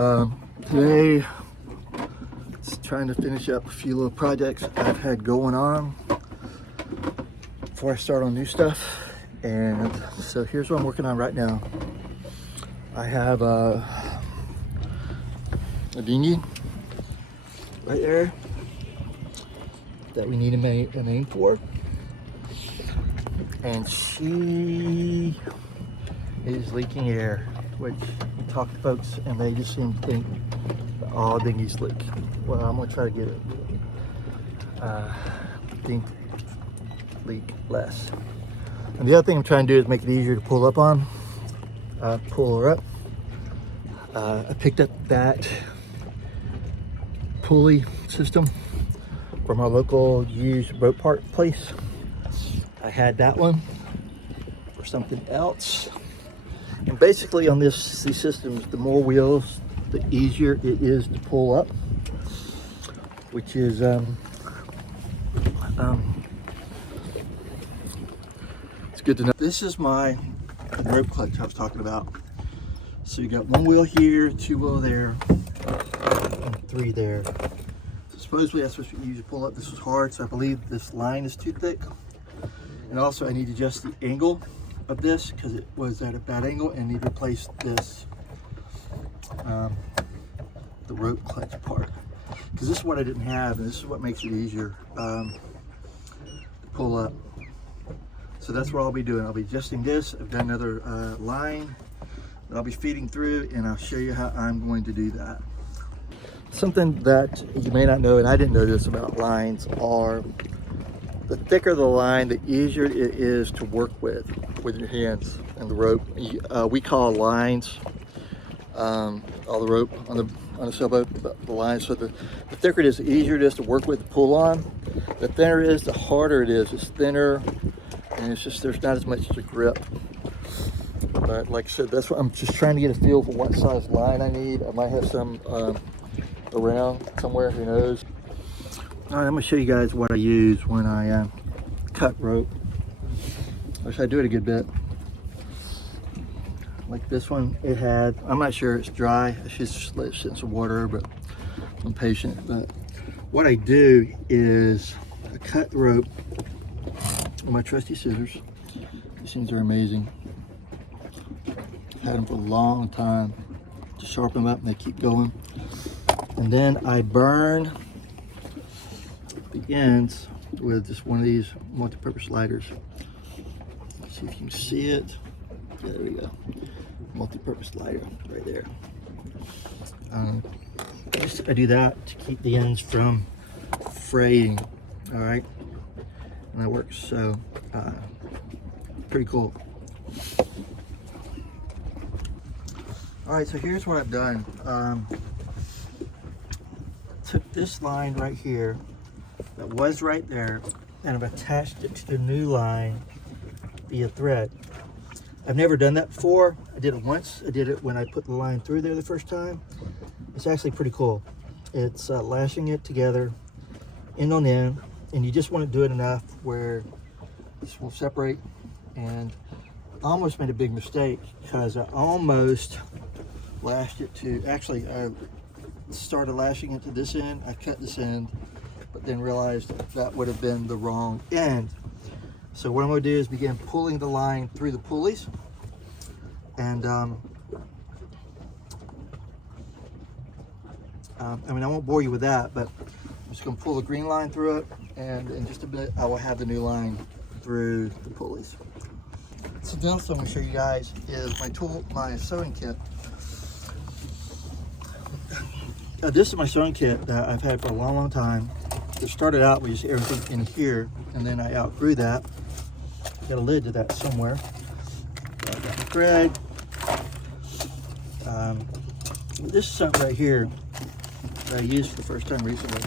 Today, just trying to finish up a few little projects I've had going on before I start on new stuff. And so here's what I'm working on right now. I have a dinghy right there that we need a name for. And she is leaking air, which we talk to folks and they just seem to think that all dinghies leak. Well, I'm gonna try to get it leak less. And the other thing I'm trying to do is make it easier to pull up on. Pull her up. I picked up that pulley system from our local used boat part place. I had that one for something else. And basically on these systems, the more wheels, the easier it is to pull up, which is it's good to know. This is my rope clutch I was talking about. So you got one wheel here, two wheel there, and three there. So supposedly that's what you use to pull up. This was hard, so I believe this line is too thick. And also I need to adjust the angle of this because it was at a bad angle, and need to replace this, the rope clutch part. Because this is what I didn't have, and this is what makes it easier to pull up. So that's what I'll be doing. I'll be adjusting this. I've got another line that I'll be feeding through, and I'll show you how I'm going to do that. Something that you may not know, and I didn't know this about lines, are the thicker the line, the easier it is to work with your hands and the rope. We call lines, all the rope on a sailboat, the lines. So the thicker it is, the easier it is to work with, to pull on. The thinner it is, the harder it is. It's thinner, and it's just, there's not as much to grip. But like I said, that's what I'm just trying to get a feel for what size line I need. I might have some around somewhere, who knows. All right, I'm gonna show you guys what I use when I cut rope, which I do it a good bit. Like this one, it had, I'm not sure it's dry. I should just let it sit in some water, but I'm patient. But what I do is I cut the rope with my trusty scissors. These things are amazing. Had them for a long time to sharpen them up, and they keep going. And then I burn the ends with just one of these multi-purpose lighters. Let's see if you can see it. Yeah, there we go. Multi-purpose lighter right there. I do that to keep the ends from fraying. All right, and that works. So pretty cool. All right, so here's what I've done. Took this line right here that was right there, and I've attached it to the new line via thread. I've never done that before. I did it once. I did it when I put the line through there the first time. It's actually pretty cool. It's lashing it together end on end, and you just want to do it enough where this will separate. And I almost made a big mistake because I almost lashed it to, actually I started lashing it to this end. I cut this end, but then realized that would have been the wrong end. So what I'm going to do is begin pulling the line through the pulleys, and I mean, I won't bore you with that, but I'm just going to pull the green line through it, and in just a bit I will have the new line through the pulleys. So the other thing I'm going to show you guys is my sewing kit. This is my sewing kit that I've had for a long time. It started out with just everything in here, and then I outgrew that. Got a lid to that somewhere. Got my thread. This is something right here that I used for the first time recently.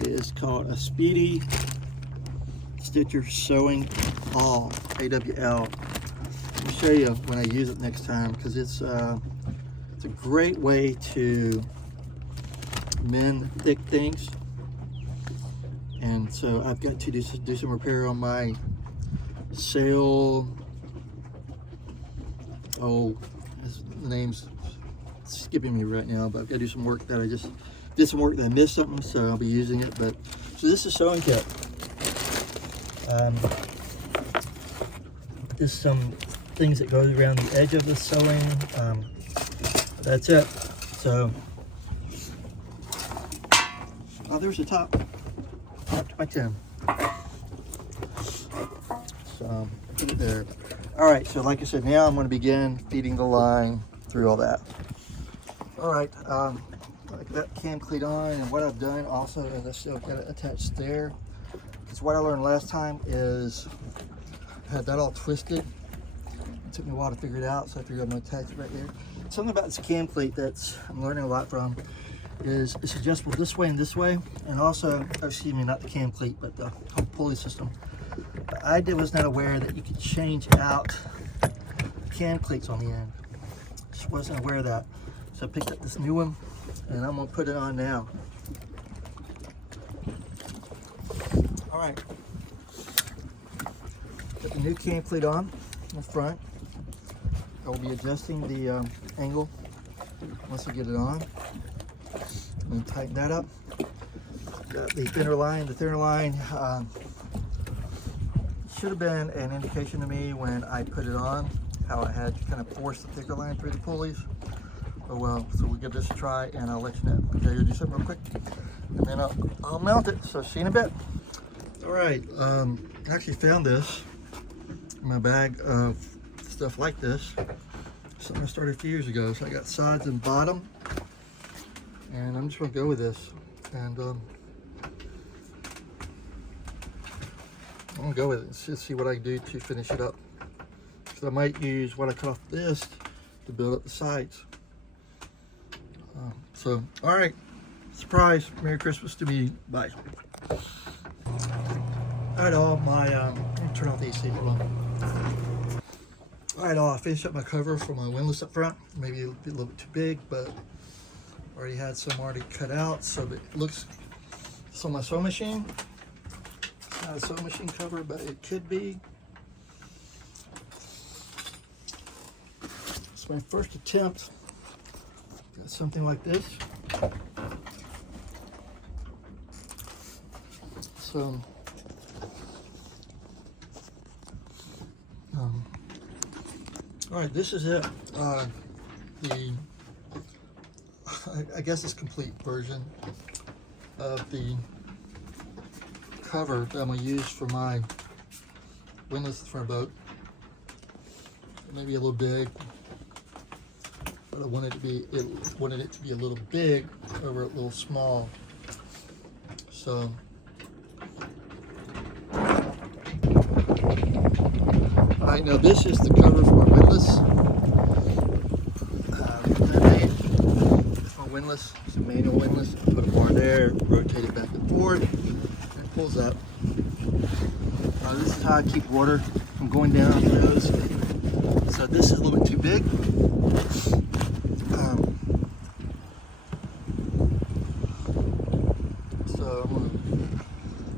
It is called a Speedy Stitcher Sewing Awl, AWL. I'll show you when I use it next time, because it's a great way to mend thick things. And so I've got to do some repair on my sail, the name's skipping me right now, but I've got to do some work that I just did some work that I missed something, so I'll be using it. But so this is sewing kit. Just some things that go around the edge of the sewing. That's it. So, oh, there's the top to my tin. So put it there. All right. So like I said, now I'm going to begin feeding the line through all that. All right. Like that cam cleat on, and what I've done also is I still got it attached there. Because what I learned last time is I had that all twisted. It took me a while to figure it out, so I figured I'm going to attach it right there. Something about this cam cleat that's I'm learning a lot from is it's adjustable this way and this way, and also, excuse me, not the cam cleat, but the whole pulley system. But I was not aware that you could change out cam cleats on the end. Just wasn't aware of that. So I picked up this new one, and I'm gonna put it on now. All right, put the new cam cleat on in the front. I will be adjusting the angle once I get it on. And tighten that up. Got the thinner line. The thinner line should have been an indication to me when I put it on, how I had to kind of force the thicker line through the pulleys. Oh well, so we'll give this a try and I'll let you know. Okay, you'll do something real quick and then I'll mount it. So see you in a bit. All right, I actually found this in my bag of stuff like this. Something I started a few years ago. So I got sides and bottom, and I'm just gonna go with this. And I'm gonna go with it and just see what I can do to finish it up. So I might use what I cut off this to build up the sides. So, all right, surprise, Merry Christmas to me, bye. All right, all my, let me turn off the AC, hold on. All right, I finished up my cover for my windlass up front. Maybe a little bit too big, but already had some already cut out, so it looks, it's on my sewing machine. It's not a sewing machine cover, but it could be. It's my first attempt at something like this. So, all right, this is it. I guess it's complete version of the cover that I'm gonna use for my windlass for a boat. Maybe a little big, but I wanted it to be a little big over a little small. So all right, now this is the cover for my windlass. It's my windlass. It's a manual windlass. Put a bar there, rotate it back and forth, and it pulls up. This is how I keep water from going down those. So this is a little bit too big.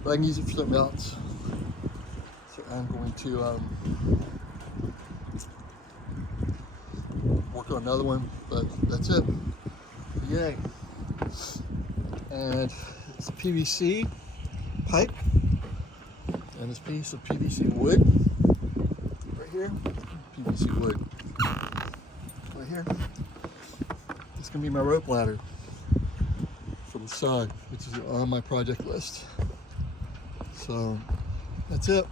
But I can use it for something else. So I'm going to work on another one, but that's it. Yay. And it's a PVC pipe and this piece of PVC wood right here. PVC wood right here. It's gonna be my rope ladder for the side, which is on my project list. So that's it.